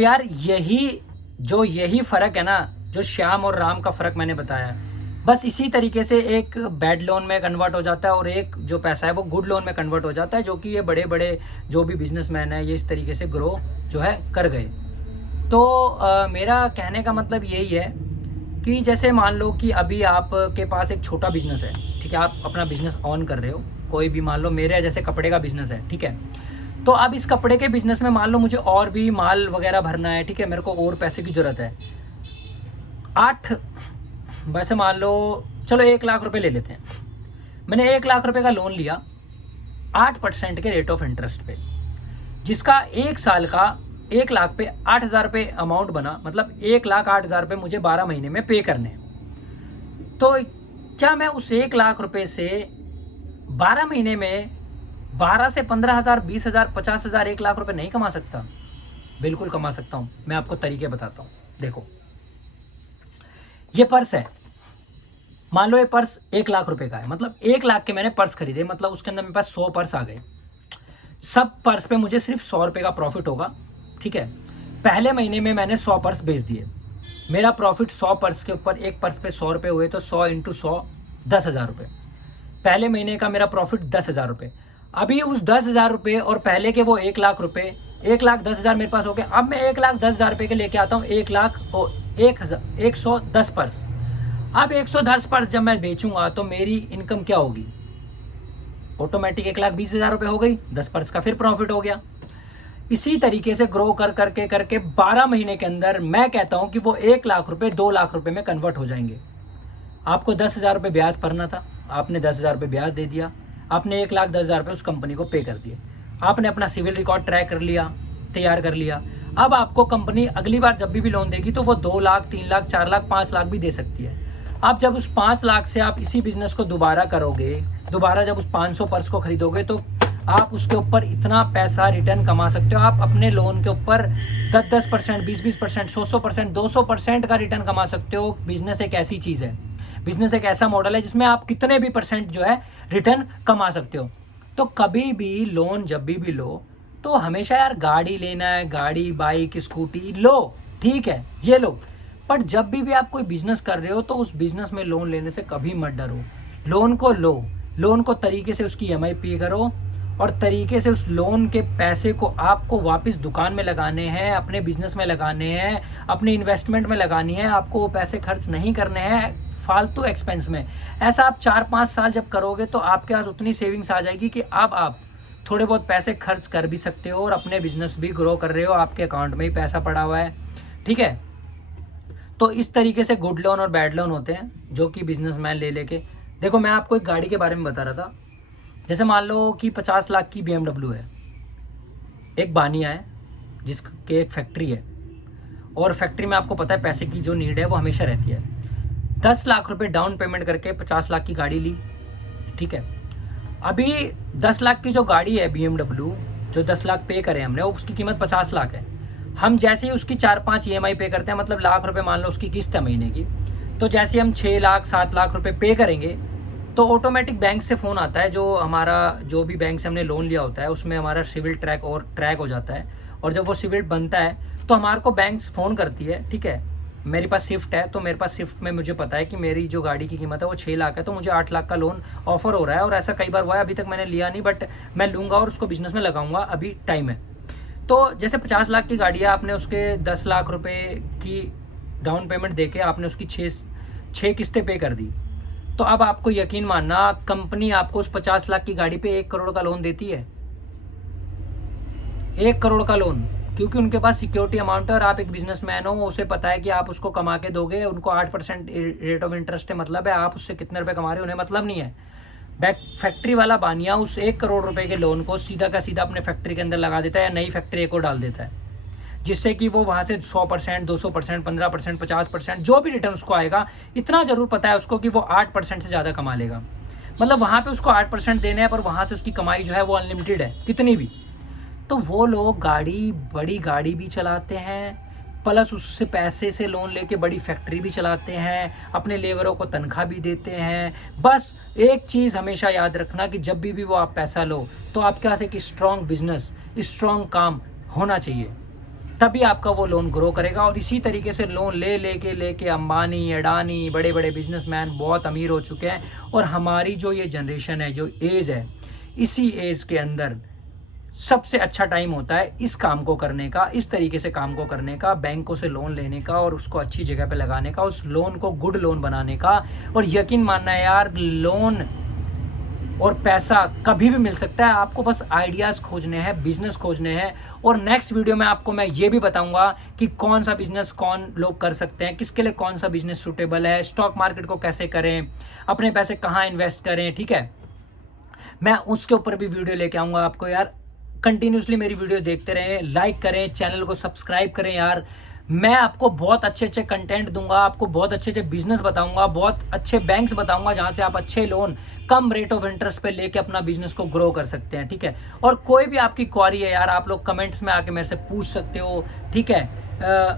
यार यही फ़र्क है ना, जो श्याम और राम का फ़र्क मैंने बताया, बस इसी तरीके से एक बैड लोन में कन्वर्ट हो जाता है और एक जो पैसा है वो गुड लोन में कन्वर्ट हो जाता है, जो कि ये बड़े बड़े जो भी बिजनेसमैन है ये इस तरीके से ग्रो जो है कर गए। तो मेरा कहने का मतलब यही है कि जैसे मान लो कि अभी आपके पास एक छोटा बिजनेस है, ठीक है, आप अपना बिजनेस ऑन कर रहे हो, कोई भी मान लो मेरे जैसे कपड़े का बिजनेस है, ठीक है। तो अब इस कपड़े के बिजनेस में मान लो मुझे और भी माल वगैरह भरना है, ठीक है, मेरे को और पैसे की ज़रूरत है। 8 वैसे मान लो, चलो 1 लाख रुपए ले लेते हैं। मैंने 1 लाख रुपए का लोन लिया 8% के रेट ऑफ इंटरेस्ट पे, जिसका 1 साल का 1 लाख पे 8,000 रुपये अमाउंट बना, मतलब 1,08,000 रुपये मुझे 12 महीने में पे करने हैं। तो क्या मैं उस 1 लाख रुपए से 12 महीने में 12 से 15,000, 20,000, 50,000, 1 लाख रुपए नहीं कमा सकता? बिल्कुल कमा सकता हूँ। मैं आपको तरीके बताता हूँ। देखो, ये पर्स है, मान लो ये पर्स 1 लाख रुपए का है, मतलब 1 लाख के मैंने पर्स खरीदे, मतलब उसके अंदर मेरे पास 100 पर्स आ गए। सब पर्स पे मुझे सिर्फ 100 रुपये का प्रॉफिट होगा, ठीक है। पहले महीने में मैंने 100 पर्स बेच दिए, मेरा प्रॉफिट 100 पर्स के ऊपर, एक पर्स पे 100 रुपये हुए, तो 100 इंटू 100 10,000 रुपये। पहले महीने का मेरा प्रॉफिट 10,000 रुपये। अभी उस 10,000 रुपये और पहले के वो 1 लाख रुपये, 1,10,000 मेरे पास हो गया। अब मैं 1,10,000 रुपये के लेके आता हूँ 1,110 पर्स। अब 110 पर्स जब मैं बेचूंगा तो मेरी इनकम क्या होगी? ऑटोमेटिक 1,20,000 रुपये हो गई, 10 पर्स का फिर प्रॉफिट हो गया। इसी तरीके से ग्रो कर करके करके 12 महीने के अंदर मैं कहता हूं कि वो 1 लाख रुपये 2 लाख रुपये में कन्वर्ट हो जाएंगे। आपको 10,000 रुपये ब्याज भरना था, आपने 10,000 रुपये ब्याज दे दिया, आपने 1,10,000 रुपये उस कंपनी को पे कर दिए, आपने अपना सिविल रिकॉर्ड ट्रैक कर लिया, तैयार कर लिया। अब आपको कंपनी अगली बार जब भी लोन देगी तो वो 2 लाख, 3 लाख, 4 लाख, 5 लाख भी दे सकती है। अब जब उस 5 लाख से आप इसी बिजनेस को दोबारा करोगे, दोबारा जब उस 500 पर्स को खरीदोगे, तो आप उसके ऊपर इतना पैसा रिटर्न कमा सकते हो। आप अपने लोन के ऊपर 10-10%, 20-20%, 100-100%, 200% का रिटर्न कमा सकते हो। बिजनेस एक ऐसी चीज़ है, बिजनेस एक ऐसा मॉडल है जिसमें आप कितने भी परसेंट जो है रिटर्न कमा सकते हो। तो कभी भी लोन जब भी लो तो हमेशा यार गाड़ी लेना है, गाड़ी, बाइक, स्कूटी लो, ठीक है, ये लो, पर जब भी आप कोई बिजनेस कर रहे हो तो उस बिजनेस में लोन लेने से कभी मत डरो। लोन को लो, लोन को तरीके से उसकी EMI पे करो और तरीके से उस लोन के पैसे को आपको वापस दुकान में लगाने हैं, अपने बिजनेस में लगाने हैं, अपने इन्वेस्टमेंट में लगानी है। आपको वो पैसे खर्च नहीं करने हैं फालतू एक्सपेंस में। ऐसा आप 4-5 साल जब करोगे तो आपके पास उतनी सेविंग्स आ जाएगी कि अब आप थोड़े बहुत पैसे खर्च कर भी सकते हो और अपने बिजनेस भी ग्रो कर रहे हो, आपके अकाउंट में ही पैसा पड़ा हुआ है, ठीक है। तो इस तरीके से गुड लोन और बैड लोन होते हैं जो कि बिजनेसमैन ले लेके। देखो, मैं आपको एक गाड़ी के बारे में बता रहा था। जैसे मान लो कि 50 लाख की BMW है, एक बानिया है जिसके एक फैक्ट्री है, और फैक्ट्री में आपको पता है पैसे की जो नीड है वो हमेशा रहती है। 10 लाख रुपए डाउन पेमेंट करके 50 लाख की गाड़ी ली, ठीक है। अभी 10 लाख की जो गाड़ी है BMW, जो 10 लाख पे करे हमने, उसकी कीमत 50 लाख है। हम जैसे ही उसकी 4-5 EMI पे करते हैं, मतलब लाख रुपए मान लो उसकी किस्त है महीने की, तो जैसे हम 6 लाख 7 लाख रुपए पे करेंगे तो ऑटोमेटिक बैंक से फ़ोन आता है, जो हमारा जो भी बैंक से हमने लोन लिया होता है उसमें हमारा सिविल ट्रैक हो जाता है। और जब वो सिविल बनता है तो हमारे को बैंक फ़ोन करती है, ठीक है। मेरे पास स्विफ्ट है, तो मेरे पास स्विफ्ट में मुझे पता है कि मेरी जो गाड़ी की कीमत है वो 6 लाख है, तो मुझे 8 लाख का लोन ऑफर हो रहा है। और ऐसा कई बार हुआ है, अभी तक मैंने लिया नहीं, बट मैं लूँगा और उसको बिजनेस में लगाऊंगा, अभी टाइम है। तो जैसे 50 लाख की गाड़ी है, आपने उसके 10 लाख रुपए की डाउन पेमेंट दे के आपने उसकी 6 किस्तें पे कर दी। तो अब आपको यकीन मानना, कंपनी आपको उस 50 लाख की गाड़ी पे 1 करोड़ का लोन देती है, 1 करोड़ का लोन, क्योंकि उनके पास सिक्योरिटी अमाउंट है और आप एक बिजनेसमैन हो, उसे पता है कि आप उसको कमा के दोगे। उनको 8% रेट ऑफ इंटरेस्ट है, मतलब है आप उससे कितने रुपए कमा रहे हो उन्हें मतलब नहीं है। फैक्ट्री वाला बानिया उस 1 करोड़ रुपए के लोन को सीधा का सीधा अपने फैक्ट्री के अंदर लगा देता है, या नई फैक्ट्री एक और डाल देता है, जिससे कि वो वहाँ से 100%, 200%, 15%, 50% जो भी रिटर्न उसको आएगा, इतना जरूर पता है उसको कि वो 8% से ज़्यादा कमा लेगा। मतलब वहाँ पे उसको 8% देने हैं, पर वहाँ से उसकी कमाई जो है वो अनलिमिटेड है, कितनी भी। तो वो लोग बड़ी गाड़ी भी चलाते हैं, प्लस उससे पैसे से लोन लेके बड़ी फैक्ट्री भी चलाते हैं, अपने लेबरों को तनख्वाह भी देते हैं। बस एक चीज़ हमेशा याद रखना कि जब भी वो आप पैसा लो तो आपके पास एक स्ट्रॉन्ग बिजनेस, स्ट्रॉन्ग काम होना चाहिए। तभी आपका वो लोन ग्रो करेगा। और इसी तरीके से लोन लेके अंबानी, अडानी, बड़े बड़े बिजनेसमैन बहुत अमीर हो चुके हैं। और हमारी जो ये जनरेशन है, जो एज है, इसी एज के अंदर सबसे अच्छा टाइम होता है इस काम को करने का, इस तरीके से काम को करने का, बैंकों से लोन लेने का और उसको अच्छी जगह पे लगाने का, उस लोन को गुड लोन बनाने का। और यकीन मानना है यार, लोन और पैसा कभी भी मिल सकता है। आपको बस आइडियाज़ खोजने हैं, बिजनेस खोजने हैं। और नेक्स्ट वीडियो में आपको मैं ये भी बताऊंगा कि कौन सा बिजनेस कौन लोग कर सकते हैं, किसके लिए कौन सा बिजनेस सूटेबल है, स्टॉक मार्केट को कैसे करें, अपने पैसे कहाँ इन्वेस्ट करें। ठीक है, मैं उसके ऊपर भी वीडियो लेके आऊँगा आपको यार। कंटिन्यूसली मेरी वीडियो देखते रहें, लाइक करें, चैनल को सब्सक्राइब करें यार। मैं आपको बहुत अच्छे अच्छे कंटेंट दूंगा, आपको बहुत अच्छे अच्छे बिजनेस बताऊंगा, बहुत अच्छे बैंक्स बताऊंगा जहां से आप अच्छे loan come rate of interest पे लेके अपना बिजनेस को ग्रो कर सकते हैं। ठीक है, और कोई भी आपकी क्वारी है यार, आप लोग कमेंट्स में आके मेरे से पूछ सकते हो। ठीक है,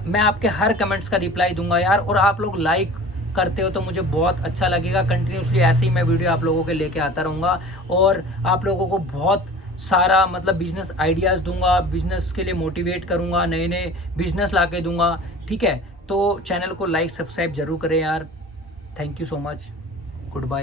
मैं आपके हर कमेंट्स का रिप्लाई दूंगा यार। और आप लोग लाइक करते हो तो मुझे बहुत अच्छा लगेगा। कंटिन्यूसली ऐसे ही मैं वीडियो आप लोगों के लेके आता रहूँगा और आप लोगों को बहुत सारा मतलब बिजनेस आइडियाज़ दूंगा, बिजनेस के लिए मोटिवेट करूंगा, नए नए बिजनेस ला के दूंगा। ठीक है, तो चैनल को लाइक सब्सक्राइब जरूर करें यार। Thank you so much, good bye.